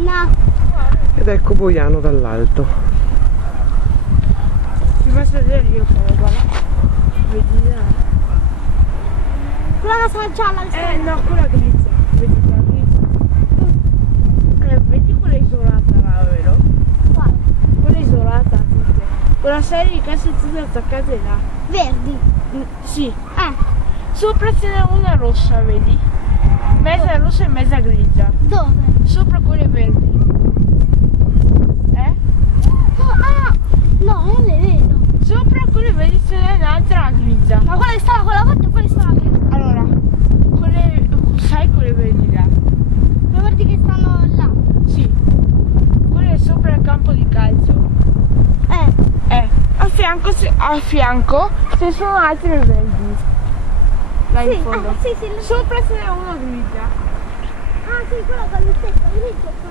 Madonna! Ed ecco Boiano dall'alto. Ti faccio vedere io però, guarda. Vedi là. Quella casa gialla che sta No, quella grigia. Vedi la grigia. Vedi quella isolata là, vero? qua. Quella isolata tutte. Quella serie di case tutte attaccate là. Verdi. Sì. Sopra ce n'è una rossa, vedi? Mezza rossa e mezza grigia. Dove? Sopra quelle verdi. No, non le vedo. Sopra quelle verdi ce n'è un'altra grigia. Ma quella che stava quella volta e quella che stava quella. Allora, quelle. Sai quelle verdi là? Le verdi che stanno là. Sì. Quelle sopra il campo di calcio. A fianco ci sono altre verdi. Là in fondo. Sì, Sopra ce n'è una grigia. sì, quella con il tetto grigio.